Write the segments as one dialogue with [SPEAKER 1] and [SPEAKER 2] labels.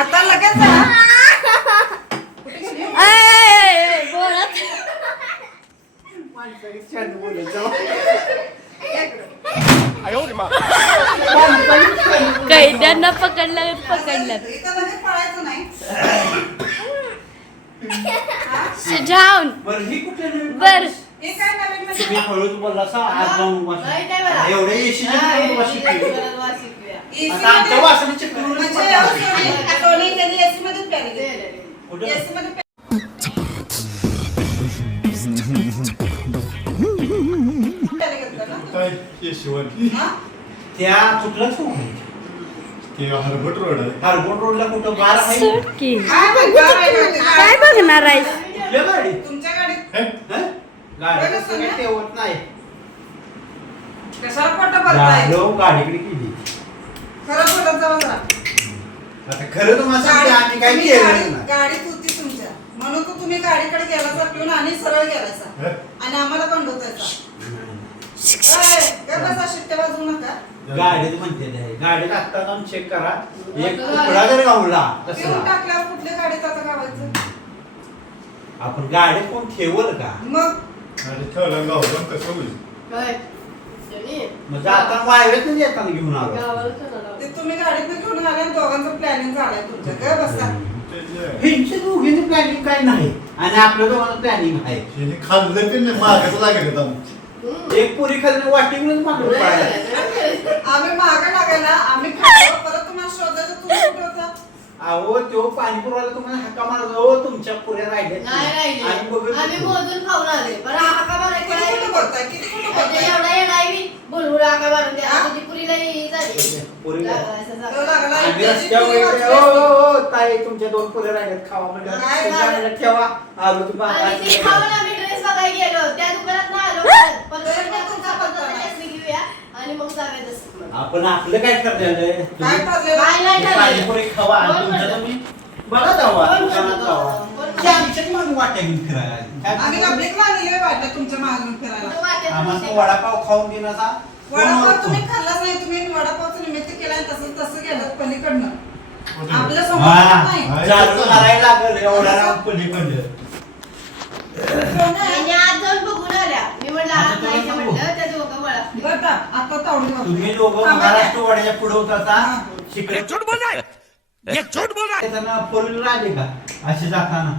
[SPEAKER 1] आता लगेच
[SPEAKER 2] बोलत
[SPEAKER 3] माझी सगळी चालू बोलत जाऊ.
[SPEAKER 2] कैद्यांना पकडलं पकडलं.
[SPEAKER 1] इथं लगेच पळायचं नाही
[SPEAKER 2] जाऊन
[SPEAKER 3] बरं ही कुठे?
[SPEAKER 1] काय हा?
[SPEAKER 3] त्या कुठलाच हो
[SPEAKER 4] ते हरभट रोड आहे.
[SPEAKER 3] हारगोड रोडला कुठं बार आहे?
[SPEAKER 2] सोड की?
[SPEAKER 1] काय बघणार आहे
[SPEAKER 2] काय
[SPEAKER 1] गाडी?
[SPEAKER 2] बघणार आहे?
[SPEAKER 3] कुठल्या गाडी
[SPEAKER 1] तुमच्या गाडीत?
[SPEAKER 4] हे?
[SPEAKER 3] हं? गाडी ठेवत नाही.
[SPEAKER 1] कशाला
[SPEAKER 3] गाडीकडे केली
[SPEAKER 1] खरं बोलत जाऊ जरा.
[SPEAKER 3] आता खरं तुम्हाला सांगते
[SPEAKER 1] गाडी-
[SPEAKER 3] आम्ही काय
[SPEAKER 1] तुम्ही
[SPEAKER 3] केलं
[SPEAKER 1] गाडी-
[SPEAKER 3] नाही.
[SPEAKER 1] गाडीत होती तुमच्या. म्हणून तुम्ही गाडीकडे गेलासा पिऊन आणि सरळ गेलासा.
[SPEAKER 4] हे?
[SPEAKER 1] आणि आम्हाला कंडवतायचा काय बसा शिट्ट्या वाजवू नका.
[SPEAKER 3] गाडीत म्हणते ते. गाडीत आत्ता जाऊन चेक करा. एक तुकडा जर गावला
[SPEAKER 1] पिऊन टाकल्यावर कुठल्या गाडीत आता गावायचं?
[SPEAKER 3] आपण गाडीत कोण ठेवल का?
[SPEAKER 1] मग?
[SPEAKER 4] आणि ठेवलं गावलं कसं होईल?
[SPEAKER 3] मग आता वायव्यातून येताना घेऊन आलो.
[SPEAKER 1] ते तुम्ही गाडीत घेऊन आले आणि दोघांचं प्लॅनिंग झालंय तुमच्या काय बसा.
[SPEAKER 4] आहे.
[SPEAKER 3] दोघींचं प्लॅनिंग काय नाही. आणि आपल्या दोघांचं प्लॅनिंग आहे.
[SPEAKER 4] खाल्लं की नाही? मागच लागेल आमची
[SPEAKER 3] एक पुरी खाली वाटीवरच मागं पडायला
[SPEAKER 1] आम्ही मागे लागायला आम्ही खाल्लो, परत तुम्हाला शोधायचं तुम्ही कुठे होता?
[SPEAKER 3] अहो तो पाणीपुरवाला तुम्हाला हक्का मारत. हो तुमच्या पुऱ्या राहिल्या
[SPEAKER 5] नाही राहिले.
[SPEAKER 3] आणि
[SPEAKER 5] आम्ही. मोजून खाऊन आले बरं हा का मारा
[SPEAKER 1] किती कुठे बोलताय? किती कुठे
[SPEAKER 5] म्हणजे
[SPEAKER 1] बोलताय?
[SPEAKER 5] एवढा येणार मी. बुलबुल आका मारून द्या. आता ती पुरी नाही झाली
[SPEAKER 3] पुरीला.
[SPEAKER 5] लागायचं
[SPEAKER 1] तो
[SPEAKER 5] झालं.
[SPEAKER 1] लागला.
[SPEAKER 3] आम्ही
[SPEAKER 1] त्याची
[SPEAKER 3] रस्त्यावर
[SPEAKER 1] पुरी
[SPEAKER 3] वगैरे,
[SPEAKER 1] वाचली
[SPEAKER 3] "ओ,
[SPEAKER 1] असती.
[SPEAKER 3] ओ, ओ, ताई तुमच्या दोन पुऱ्या राहिल्यात. खावा म्हणलं.
[SPEAKER 1] नाही,
[SPEAKER 3] तुमच्या
[SPEAKER 1] नाही.
[SPEAKER 3] आणल्या ठेवा. आलो तुम्हाला
[SPEAKER 5] आणि ती खाऊन आम्ही ड्रेस बघायला गेलो. त्या दुकानात आणि मग
[SPEAKER 3] आपण आपलं काय खावा
[SPEAKER 5] कोण
[SPEAKER 3] तुमच्या? तुम्ही बघा जावा वाट्या घेऊन फिरायला
[SPEAKER 1] मागून फिरायला.
[SPEAKER 3] आम्हाला वडापाव खाऊन
[SPEAKER 1] वडापाव तुम्ही खाल्लाच नाही तुम्ही वडापावचं निमित्त केला आणि तसं तसं गेलं पलीकडनं.
[SPEAKER 3] आपल्यासमोर पलीकडलं
[SPEAKER 5] मी म्हटलं आज जायचं
[SPEAKER 3] बघू.
[SPEAKER 5] म्हटलं त्या दोघं वळा
[SPEAKER 1] बरं का? आता तावडी वाजली.
[SPEAKER 3] तुम्ही दोघं
[SPEAKER 1] थांबा
[SPEAKER 3] महाराष्ट्र वाड्याच्या पुढे होता. शिकडे फोर व्हीलर आले का असे जाताना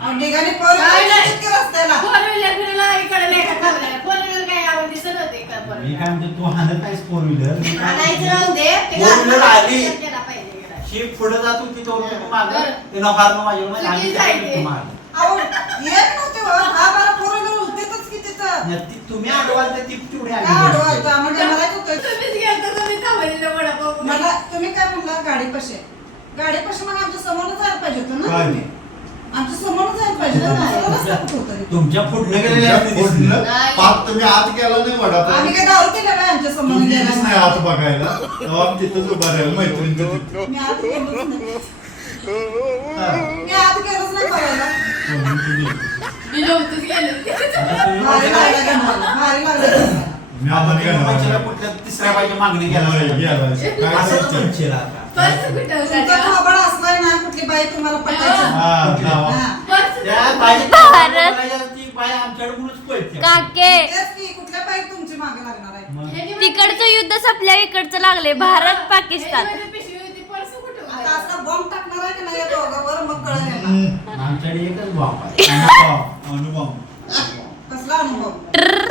[SPEAKER 1] आणि निघाली पोरं
[SPEAKER 5] काय नाही.
[SPEAKER 1] इतके रस्त्याला
[SPEAKER 5] फोर व्हीलर इकडे नाही का थांबल्या फोर व्हीलर काय आवड दिसत होते का फोर
[SPEAKER 3] मी काय म्हणतो तू हाणत नाहीस फोर व्हीलर
[SPEAKER 5] आणायचं राहून दे ते
[SPEAKER 3] Four wheeler आली.
[SPEAKER 5] केला पाहिजे.
[SPEAKER 3] ही पुढे जात होती तो माग. ते म्हणजे आम्ही
[SPEAKER 5] चुकीचं आहे ते.
[SPEAKER 1] अहो, येत नव्हते
[SPEAKER 3] नाही, ती- तुम्ही आडवाल तर ती?
[SPEAKER 5] तुम्हीच गेलता, थांबलेलं वडापाव बघून.
[SPEAKER 1] मला तुम्ही काय म्हणला गाडीपाशी गाडीपाशी मग आमच्या समोरच जायला पाहिजे होतं ना
[SPEAKER 4] काय?
[SPEAKER 1] आमच्या समोरच जायला पाहिजे होतं ना. समोरच रस्ता कुठं होता इथं?
[SPEAKER 3] तुमच्या पुढनं असते दिसली.
[SPEAKER 5] नाही.
[SPEAKER 4] पाक तुम्ही आत गेला नाही वडापाव
[SPEAKER 1] आम्ही काय दारू केलं नाही आमच्यासमोर
[SPEAKER 4] तुम्ही गेलीच नाही
[SPEAKER 1] गेला
[SPEAKER 4] आत बघायला तेव्हा तिथंच उभा राहिलो मैत्रिणीच्या तिथं.
[SPEAKER 1] मी आत गेलोच नाही.
[SPEAKER 4] हा.
[SPEAKER 1] मी आत गेलोच नाही बघायला
[SPEAKER 4] म्हणून तुम्ही
[SPEAKER 5] मी गेलो.
[SPEAKER 3] कुठल्या तिसऱ्या मागणी गेला. आता
[SPEAKER 1] तुमचा? थोबाड असलाय ना कुठली बाई तुम्हाला पटायची
[SPEAKER 4] हा.
[SPEAKER 1] हा.
[SPEAKER 3] त्या?
[SPEAKER 2] भारत.
[SPEAKER 3] ती बाई आमच्याकडूनच पळते
[SPEAKER 2] काके
[SPEAKER 1] तेच की कुठल्या बाई तुमची मागे लागणार आहे
[SPEAKER 3] मग
[SPEAKER 5] ह्यानी
[SPEAKER 2] तिकडचं युद्ध संपल्या इकडचं लागले भारत पाकिस्तान?
[SPEAKER 1] आता असला बॉम्ब टाकणार आहे की नाही या दोघांवर मग कळेल याला.
[SPEAKER 4] हम्म.
[SPEAKER 3] आमच्याकडे एकच बाप आहे
[SPEAKER 4] अनुभव, अनुभव.
[SPEAKER 1] कसला अनुभव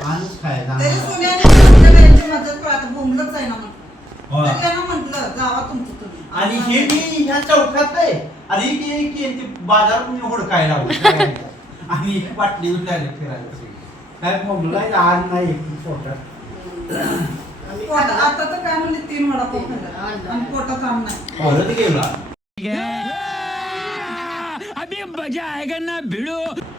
[SPEAKER 3] माणूस खायला
[SPEAKER 1] तरी सोन्याने तुमच्या बाईची मदत करा आता बोंबलच आहे ना
[SPEAKER 3] हो.
[SPEAKER 1] म्हटलं जावा तुमचं तुम्ही
[SPEAKER 3] आणि हे मी ह्या चौकात आहे आणि की की ते बाजारात मी हुडकायला लावलं. आणि एक बाटली फिरायला फिरायला सगळी. काय मोगला आज नाही पोटात
[SPEAKER 1] पोटात- आता तर काय म्हणले तीन वडापाव खाल्ला आणि पोटात आम नाही
[SPEAKER 3] परत गेला
[SPEAKER 5] काय?
[SPEAKER 3] परत गेलो
[SPEAKER 5] नाही का?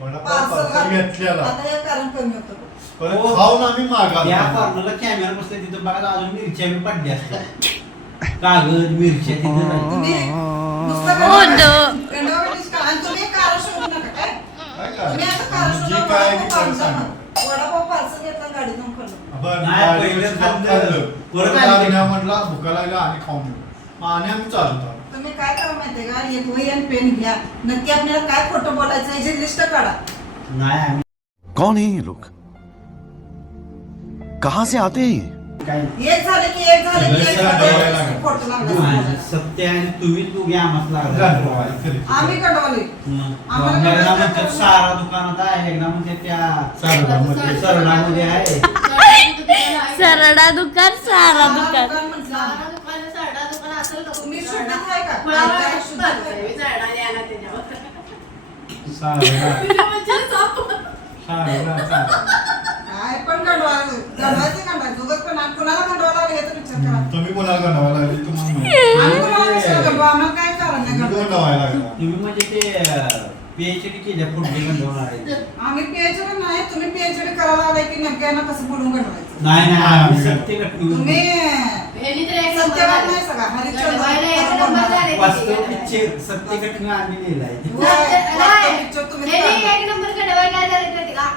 [SPEAKER 1] पार्सल
[SPEAKER 4] पार्सल घेतलेला
[SPEAKER 1] आता एक कारण कमी होतं
[SPEAKER 4] परत
[SPEAKER 3] हो.
[SPEAKER 4] खाऊन आम्ही
[SPEAKER 3] त्या
[SPEAKER 4] मागा
[SPEAKER 3] कॉर्नरला कॅमेरा बसले तिथं बघा अजून मिरच्या बी पडल्या असतात कागद मिरच्या तिथं राहिल्या.
[SPEAKER 1] तुम्ही नुसतं
[SPEAKER 2] हो
[SPEAKER 1] करा. आणि तुम्ही कारण शोधू नका काय
[SPEAKER 4] काय
[SPEAKER 1] तुम्ही आता
[SPEAKER 4] काय
[SPEAKER 1] कारण
[SPEAKER 4] जी
[SPEAKER 1] शोधा,
[SPEAKER 4] काय
[SPEAKER 1] वडापाव
[SPEAKER 4] ती खरं
[SPEAKER 1] पार्सल
[SPEAKER 4] सांगा
[SPEAKER 1] आणा. वडापाव पार्सल घेतला गाडी जाऊन खाल्लं
[SPEAKER 4] बरं,
[SPEAKER 3] नाही,
[SPEAKER 4] गाडी
[SPEAKER 3] पहिलं
[SPEAKER 4] कसं
[SPEAKER 3] खाल्लं.
[SPEAKER 4] खाल्लं.
[SPEAKER 3] परत
[SPEAKER 4] परत
[SPEAKER 3] आली.
[SPEAKER 4] आम्ही म्हटलं भुका लागल्या आणि खाऊन घेऊ आणि आम्ही चालत.
[SPEAKER 1] तुम्ही काय करा माहितीये का एक वही आणि पेन घ्या नक्की आपल्याला काय खोटं बोलायचं याची लिस्ट काढा
[SPEAKER 3] नाही आम्ही
[SPEAKER 6] कौन है ये लोग कहां से आते हैं ये?
[SPEAKER 3] काय
[SPEAKER 1] एक झालं की एक झालं की एक
[SPEAKER 4] सगळं
[SPEAKER 1] झालं
[SPEAKER 4] डोळ्याला
[SPEAKER 1] की
[SPEAKER 4] लागलं.
[SPEAKER 1] खोटं लागलं
[SPEAKER 3] नाही,
[SPEAKER 1] बोलायला.
[SPEAKER 3] सत्य आणि तुम्ही दोघे आम्हाला लागला
[SPEAKER 4] गाडवा, खरी.
[SPEAKER 1] आम्ही कडवले आम्हाला
[SPEAKER 3] एकदा
[SPEAKER 1] गंडवा
[SPEAKER 3] म्हणतात
[SPEAKER 1] दाखवलं.
[SPEAKER 3] सारा दुकानात आहे एकदा म्हणते त्या
[SPEAKER 4] सारडामध्ये.
[SPEAKER 3] सरडामध्ये आहे
[SPEAKER 2] सरडा दुकान सारा दुकान
[SPEAKER 1] म्हटलं काय पण उगाच पण कुणाला लागले याचा विचार करा.
[SPEAKER 4] तुम्ही कोणाला गंडवा लागले तुम्हाला माहिती.
[SPEAKER 1] आम्ही कुणाला कशाला गंडवा आम्हाला काय कारण नाही
[SPEAKER 4] तुम्ही
[SPEAKER 1] गंडवायचं.
[SPEAKER 4] गंडवायला लागला.
[SPEAKER 3] तुम्ही म्हणजे ते पीएचडी केल्या पुढे गंडवणार आहे.
[SPEAKER 1] आम्ही पीएचडी नाही. तुम्ही पीएचडी करायला आलाय की यांना कसं बोलून
[SPEAKER 3] नाही नाही
[SPEAKER 4] नाही,
[SPEAKER 3] आम्ही
[SPEAKER 4] आम्ही
[SPEAKER 3] सत्य घटना
[SPEAKER 1] तुम्ही
[SPEAKER 5] झाले.
[SPEAKER 3] वास्तव पिक्चर सत्य घटना आम्ही लिहिलाय.
[SPEAKER 1] तुम्ही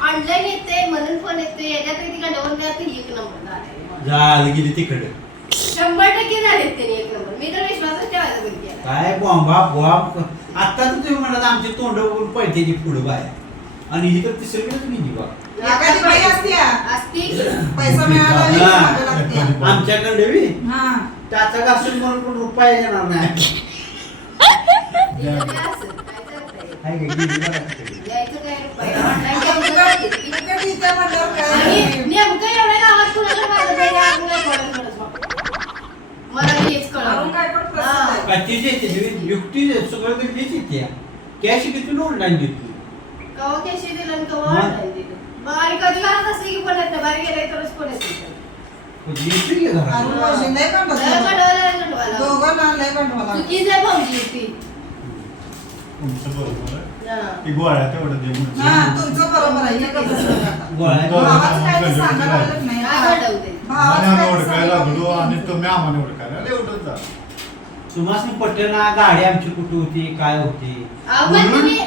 [SPEAKER 5] ऑनलाईन येते म्हणून फोन येते याच्यात तर एक नंबर झाले.
[SPEAKER 3] झालं गेली तिकडे.
[SPEAKER 5] शंभर टक्के त्यांनी एक नंबर. मी तर विश्वासच ठेवायला बंद केला.
[SPEAKER 3] काय बॉम्बा बॉम्ब आता तर तुम्ही म्हणाल आमचे तोंड बघून पळते ती पुढे बाय आणि ही तर तिसरीकडेच गेली बा
[SPEAKER 1] एखादी बाई असते या.
[SPEAKER 5] असती
[SPEAKER 1] पैसा मिळाला. मागं लागते.
[SPEAKER 3] आमच्याकडे बी
[SPEAKER 1] हा
[SPEAKER 3] त्याचा घासून म्हणून पण रुपया येणार नाही? हाय का? गेली बघा तिकडे.
[SPEAKER 5] यायचं काय रुपये?
[SPEAKER 1] आता
[SPEAKER 5] ऑनलाईन
[SPEAKER 1] फुकट-
[SPEAKER 5] गेलं.
[SPEAKER 1] फुकट इथे म्हटल्यावर
[SPEAKER 5] आणि
[SPEAKER 1] काय?
[SPEAKER 5] नेमकं एवढ्या गावात कुणाला मागं जायला आपण काय कळत नव्हतं बा. मला हेच
[SPEAKER 1] अरुण
[SPEAKER 5] कळलं
[SPEAKER 1] गायकवाड प्रसिद्ध
[SPEAKER 5] हा.
[SPEAKER 1] आहे.
[SPEAKER 3] काय तीच येते ती युक्ती सगळं तर मीच येते कॅश किती
[SPEAKER 5] कॅशी दिलं आणि कवा
[SPEAKER 3] मग?
[SPEAKER 5] ऑनलाईन दिलं मग आणि कधी घरात असली की पण येत नाही बाहेर गेले तरच पण येत नाही.
[SPEAKER 3] येते की घरात?
[SPEAKER 1] अरुण भाऊजी लय
[SPEAKER 5] लय
[SPEAKER 1] गंडवत.
[SPEAKER 5] गंडवायला, लय गंडवायला.
[SPEAKER 1] दोघांना लय गंडवायला.
[SPEAKER 5] चुकीचं आहे भाऊजी ती
[SPEAKER 4] तुमचं बरोबर आहे
[SPEAKER 5] हा.
[SPEAKER 4] ती गोळ्या तेवढं दे म्हणजे.
[SPEAKER 1] हा, तुमचं बरोबर आहे. एकच असतं आता.
[SPEAKER 3] गोळ्या-
[SPEAKER 4] गोळ्या-
[SPEAKER 1] भावाचं काय ते सांगायला लागत नाही.
[SPEAKER 5] काय घडवते?
[SPEAKER 1] भावाचं
[SPEAKER 4] आम्ही
[SPEAKER 1] काय ते
[SPEAKER 4] ओळखायला लागलो आणि
[SPEAKER 1] नाही.
[SPEAKER 4] तुम्ही आम्हाला ओळखायला एवढंच झालं.
[SPEAKER 3] तुम्हाला पटेना गाडी आमची कुठे होती काय होती
[SPEAKER 5] अहो, पण तुम्ही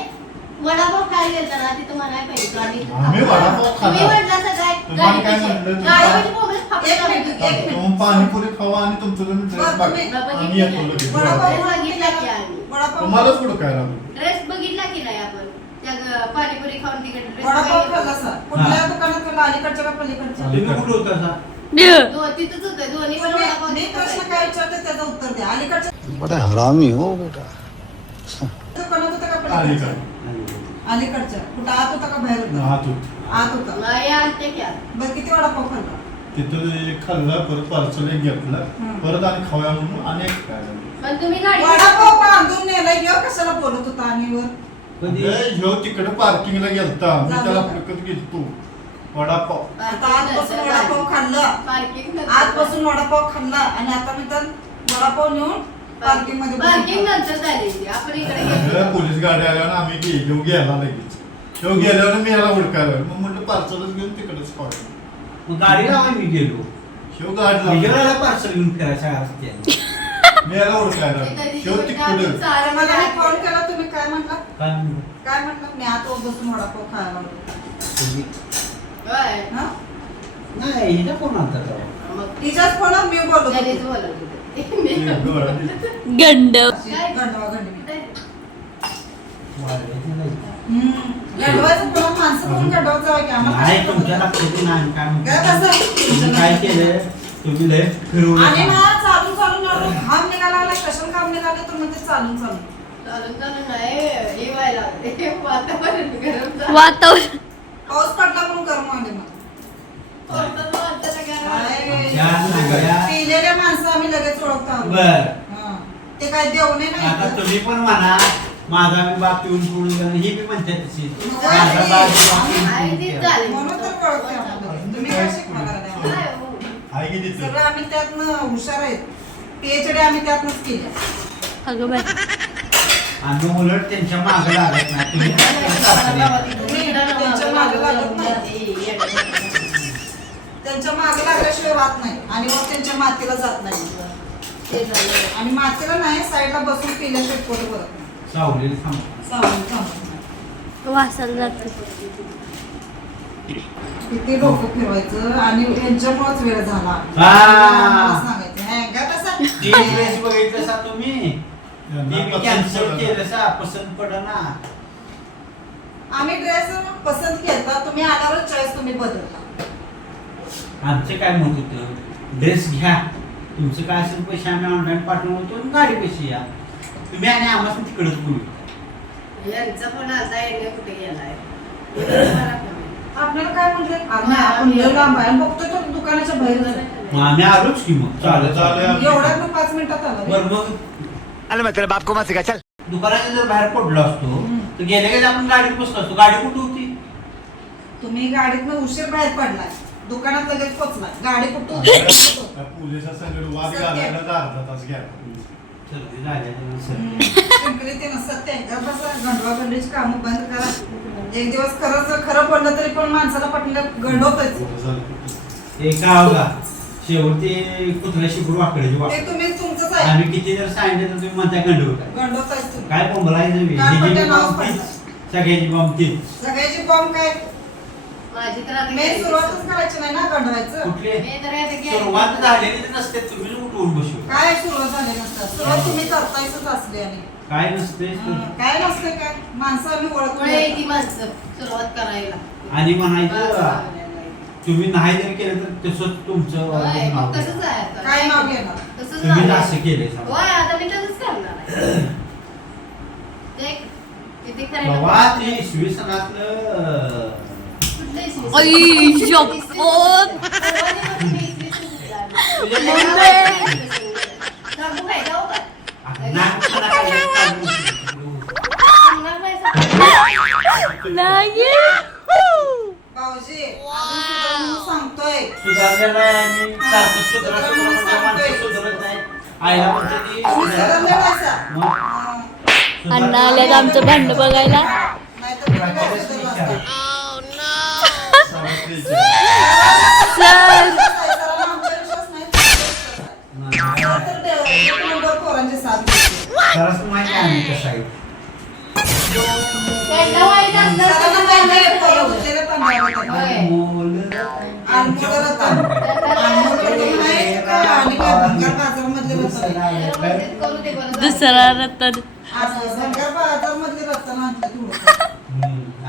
[SPEAKER 5] वडापाव खायला गेलता ना तिथं म्हणायला पाहिजे का आम्ही-
[SPEAKER 4] आम्ही वडापाव
[SPEAKER 5] तुम्ही
[SPEAKER 4] खाल्ला.
[SPEAKER 5] म्हटलं असं काय
[SPEAKER 4] तुम्हाला काय
[SPEAKER 5] गाडीपाशी-
[SPEAKER 4] म्हणलं तुम्ही?
[SPEAKER 5] गाडीपाशी बोंबलत फापट
[SPEAKER 1] एक
[SPEAKER 5] लावून
[SPEAKER 1] मिनिट,
[SPEAKER 5] घेतली.
[SPEAKER 1] एक मिनिट.
[SPEAKER 4] तुम्ही पाणीपुरी खावा आणि तुमचं तुम्ही ड्रेस
[SPEAKER 1] बरं,
[SPEAKER 4] बघा.
[SPEAKER 1] तुम्ही-
[SPEAKER 4] आम्ही येतो लगेच.
[SPEAKER 1] वडापाव
[SPEAKER 5] ड्रेस बघितला की आम्ही.
[SPEAKER 1] वडापाव
[SPEAKER 4] तुम्हालाच ओळखायला लागलो.
[SPEAKER 5] ड्रेस बघितला की नाही आपण त्या ग- पाणीपुरी खाऊन तिकडे ड्रेस
[SPEAKER 1] वडापाव
[SPEAKER 5] बघितला.
[SPEAKER 1] खाल्ला सर कुठल्या दुकानात खाल्ला अलीकडच्या का पलीकडच्या
[SPEAKER 3] तुम्ही कुठे होता सा?
[SPEAKER 5] दो- तिथंच होतं दोन्ही पण
[SPEAKER 1] तुम्ही-
[SPEAKER 5] वडापाव
[SPEAKER 1] मी प्रश्न काय विचारते त्याचं उत्तर द्या अलीकडच्या
[SPEAKER 6] बड़ा हरामी हो बेटा
[SPEAKER 1] दुकानात होता का
[SPEAKER 4] आली
[SPEAKER 1] पलीकडच्या
[SPEAKER 4] का?
[SPEAKER 1] अलीकडच्या. कुठं आत होता का बाहेर होता?
[SPEAKER 4] हात होत.
[SPEAKER 1] आत होता.
[SPEAKER 5] नाही आणते क्या
[SPEAKER 1] बरं किती वडापाव खाल्ला?
[SPEAKER 4] तिथं एक खाल्लं परत पार्सल एक घेतलं.
[SPEAKER 1] हं.
[SPEAKER 4] परत आणि खाऊया म्हणून आणि एक खायला
[SPEAKER 5] पण तुम्ही गाडी
[SPEAKER 1] वडापाव बांधून नेला ह्यो कशाला बोलत होता आणि वर?
[SPEAKER 3] कधी
[SPEAKER 4] ह्यो तिकडे पार्किंगला गेलता. मी
[SPEAKER 1] झालं
[SPEAKER 4] त्याला
[SPEAKER 1] का?
[SPEAKER 4] फुकत गेलतो वडापाव
[SPEAKER 1] आता आजपासून वडापाव खाल्ला.
[SPEAKER 5] पार्किंग
[SPEAKER 1] आजपासून वडापाव खाल्ला. आणि आता मी तर वडापाव नेऊन पार्किंगमध्ये
[SPEAKER 5] पार्किंग
[SPEAKER 1] बसलो.
[SPEAKER 5] नंतर झाली ती. आपण इकडे
[SPEAKER 4] अरे,
[SPEAKER 5] गेलो
[SPEAKER 4] पोलीस गाडी आल्यावर आम्ही गेलो गेला लगेच ह्यो गेल्यावर मी याला हुडकायला मग म्हटलं पार्सलच घेऊन तिकडेच खाऊ
[SPEAKER 3] मग गाडी लावाय मी गेलो
[SPEAKER 4] ह्यो गाडी लावली.
[SPEAKER 3] पार्सल घेऊन फिरायच्या रस्त्याने
[SPEAKER 4] मी याला हुडकायला
[SPEAKER 5] ते कधी
[SPEAKER 4] तिकडे
[SPEAKER 5] चालत
[SPEAKER 1] मला मी फोन
[SPEAKER 5] नाही.
[SPEAKER 1] केला तुम्ही काय म्हटला
[SPEAKER 3] काय
[SPEAKER 1] म्हटलं मी आता बसून वडापाव खायला लागलो.
[SPEAKER 5] होय.
[SPEAKER 1] हा?
[SPEAKER 3] नाही हिचा कोण आणता तेव्हा?
[SPEAKER 5] मग
[SPEAKER 1] तिच्याच फोनात मी. बोलत होते.
[SPEAKER 2] गंड
[SPEAKER 1] अशी गंडवा गंडवी.
[SPEAKER 3] वाढवायचं नाही.
[SPEAKER 1] हम्म. गंडवायचं पुन्हा माणसं म्हणून गंडवत जावं की आम्हाला
[SPEAKER 3] नाही
[SPEAKER 1] काय
[SPEAKER 3] तुमच्या
[SPEAKER 1] कळतं?
[SPEAKER 3] लक्षात नाही काय म्हणतो.
[SPEAKER 1] काय कसं?
[SPEAKER 3] तुम्ही काय केलं तुम्ही लय फिरवलं
[SPEAKER 1] आणि ना चालून चालून आलो घाम निघाला लागला कशाला घाम निघाले तर म्हणते चालून चालून
[SPEAKER 5] चालून चालून नाही हे व्हायला लागले. वातावरण गरम झालं.
[SPEAKER 2] वातावरण
[SPEAKER 1] पाऊस पडला म्हणून गरम आले मग पिलेल्या माणसं आम्ही लगेच ओळखतो आहोत.
[SPEAKER 3] बर
[SPEAKER 1] हा. ते काय देऊ नये
[SPEAKER 3] आता तुम्ही पण म्हणा माझा मी बाप. ही बी म्हणते तशी
[SPEAKER 1] होय.
[SPEAKER 3] माझा बाप बाप पिऊन
[SPEAKER 5] आहे
[SPEAKER 3] पिऊन
[SPEAKER 5] तीच
[SPEAKER 3] गेला.
[SPEAKER 5] झाली.
[SPEAKER 1] म्हणून तर कळतंय आम्हाला. तुम्ही काय शिकवायला लागलाय?
[SPEAKER 5] काय हो?
[SPEAKER 4] आहे की तिथं
[SPEAKER 1] सगळं आम्ही त्यातनं हुशार आहेत पीएचडी आम्ही त्यातनंच
[SPEAKER 2] अगं बाय
[SPEAKER 3] आणि उलट त्यांच्या मागे लागत नाही तुम्ही.
[SPEAKER 1] त्यांच्या मागे लागत नाही. त्यांच्या मागे लागल्याशिवाय राहत नाही. आणि मग त्यांच्या मातीला जात नाही. आणि मातीला नाही साईडला बसून पिल्याशिवाय पोट भरत नाही.
[SPEAKER 3] सावलीला थांब.
[SPEAKER 1] चालेल, चालेल.
[SPEAKER 2] वासाला जाते
[SPEAKER 1] किती डोकं फिरवायचं. आणि यांच्यामुळेच वेळ झाला. आम्हाला सांगायचं. "हे, गा कसा?"
[SPEAKER 3] ती ड्रेस बघितलं सा तुम्ही? ती कॅन्सल. केलं सा. पसंत पडना.
[SPEAKER 1] आम्ही ड्रेस पसंत केला तुम्ही आल्यावर चॉईस तुम्ही बदलला
[SPEAKER 3] आमचं काय मत होतं? ड्रेस घ्या. तुमचं काय असेल पैसे आम्ही ऑनलाईन पाठवतो आणि गाडी पैसे या. तुम्ही आणि आम्हाला तिकडच बोलू
[SPEAKER 5] यांचा पण आता येणे कुठे गेलाय.
[SPEAKER 1] आपल्याला काय म्हटले आपण आपण लय लांब आहे. आणि बघतोय तर दुकानाच्या बाहेर.
[SPEAKER 3] मग आम्ही आलोच की मग.
[SPEAKER 4] चालेल, चालेल.
[SPEAKER 1] एवढ्यात मग पाच मिनिटात आला
[SPEAKER 3] बरं मग
[SPEAKER 6] बाप को चल.
[SPEAKER 3] दुकानाच्या जर बाहेर पडलो असतो तर गेल्या गेल्या आपण गाडीत बसलो असतो. गाडी कुठे होती?
[SPEAKER 1] तुम्ही गाडीतनं उशीर बाहेर पडलाय. दुकानात लगेच पोचलाय गाडी कुठं होती?
[SPEAKER 4] त्या पोलिसासंगड वाद घालायला तर अर्धा तास घ्या.
[SPEAKER 3] सर्दी झाल्यानंतर
[SPEAKER 1] हम्म. पिंपरी ते नसतात ते गप्प बसा गंडवागंडीची कामं बंद करा. एक दिवस खरंच खरं पडलं तरी पण माणसाला पटलं गंडवतच.
[SPEAKER 4] बरं झालं.
[SPEAKER 3] एक गाव का शेवटी कुत्र्या शिकून वाकडायची
[SPEAKER 1] ते
[SPEAKER 3] वाकड
[SPEAKER 1] तुम्ही तुमचंच आहे.
[SPEAKER 3] आम्ही किती जर सांगितलं तर तुम्ही म्हणता गंडवत आहे.
[SPEAKER 1] गंडवतायच तुम्ही.
[SPEAKER 3] काय बोंबलायचं बी?
[SPEAKER 1] काय
[SPEAKER 3] हिची
[SPEAKER 1] पट्ट्या नाव
[SPEAKER 3] सगळ्याची बॉम्ब तीच.
[SPEAKER 1] सगळ्याची बॉम्ब काय?
[SPEAKER 5] माझी तर आता
[SPEAKER 1] मेन
[SPEAKER 5] गेली.
[SPEAKER 1] सुरुवातच करायची नाही ना गंडवायचं
[SPEAKER 3] कुठली
[SPEAKER 5] मी तर आता गेली.
[SPEAKER 3] सुरुवात झालेली तर नसते तुम्ही उठवून बसू
[SPEAKER 1] काय सुरुवात झाली नसतात सुरुवात तुम्ही करतायच असली आणि
[SPEAKER 3] काय नसते
[SPEAKER 1] हं, काय नसते काय माणसं आम्ही ओळखतो
[SPEAKER 5] माणसं सुरुवात करायला
[SPEAKER 3] आणि म्हणायचं तुम्ही नाही जर केलं तर तसंच तुमचं नाव
[SPEAKER 5] मग तसंच. आहे आता.
[SPEAKER 1] काय नाव घेणार
[SPEAKER 5] तसंच
[SPEAKER 3] तुम्ही
[SPEAKER 5] नाव
[SPEAKER 3] असं
[SPEAKER 5] आहे.
[SPEAKER 3] केलंय समजा.
[SPEAKER 5] होय आता मी तसंच करणार आहे. ते किती करायला
[SPEAKER 3] बाबा ते इसवी सणातलं
[SPEAKER 5] कुठलं इसवी?
[SPEAKER 2] आई,
[SPEAKER 5] इसवी-
[SPEAKER 2] शपथ.
[SPEAKER 5] इसवी- इसवी- इसवी-
[SPEAKER 3] तुझ्या
[SPEAKER 5] सांगू काय जाऊ का?
[SPEAKER 3] नाक खाना काय काढून.
[SPEAKER 5] सांगणार नाही सांगणार.
[SPEAKER 2] नाही
[SPEAKER 1] भाऊजी आम्ही सुद्धा म्हणून सांगतोय
[SPEAKER 3] सुधारलेलं आहे आणि सारखं सुधारा सुधारा म्हणजे माणसं सुधारत नाही. आईला म्हणते ती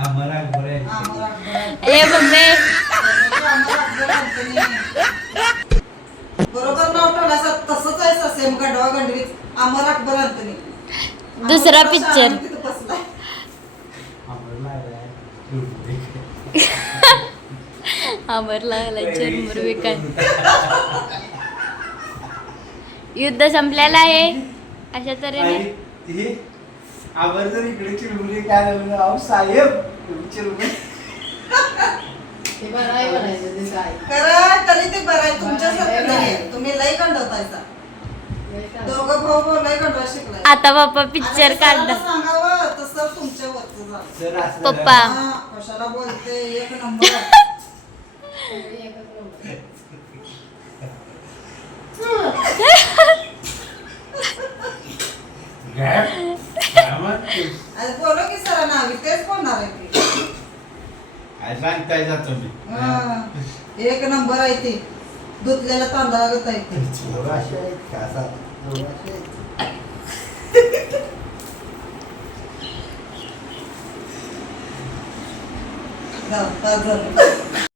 [SPEAKER 3] आम्हाला
[SPEAKER 1] अकबर.
[SPEAKER 2] ए मम्मी.
[SPEAKER 1] बरोबर नाव ठेवलं तसंच आहे गंडवीत अमर अकबर अंतनी
[SPEAKER 2] दुसरा
[SPEAKER 3] आहे.
[SPEAKER 2] आमर लागला चरमर विकाय युद्ध संपलेलं आहे. अशा तऱ्हेने.
[SPEAKER 3] आणि हे आवर जर इकडे चिरमुरे काय झालं अहो साहेब चिरमुरे.
[SPEAKER 5] ते बरं आहे म्हणायचं ते काय.
[SPEAKER 1] खरं तरी ते बरं आहे तुमच्यासारखं नाही आहे. तुम्ही दोघं भाऊ शिकलाय.
[SPEAKER 2] आता बाप्पा पिक्चर
[SPEAKER 1] आता सरांना
[SPEAKER 2] काढलं
[SPEAKER 1] सांगावं? तसं तुमच्या वरचं झालं.
[SPEAKER 2] पप्पा.
[SPEAKER 1] हा, कशाला बोलते? एक नंबर.
[SPEAKER 5] एकच नंबर.
[SPEAKER 3] गॅप. काय म्हणते?
[SPEAKER 1] अरे बोलो की सरांना हवी तेच बोलणार आहे ते.
[SPEAKER 3] काय जातो मी
[SPEAKER 1] हा, एक नंबर आहे ते धुतलेल्या तांदळागत आहे ते
[SPEAKER 3] आहेत का? असा आहेत.
[SPEAKER 1] जाऊ.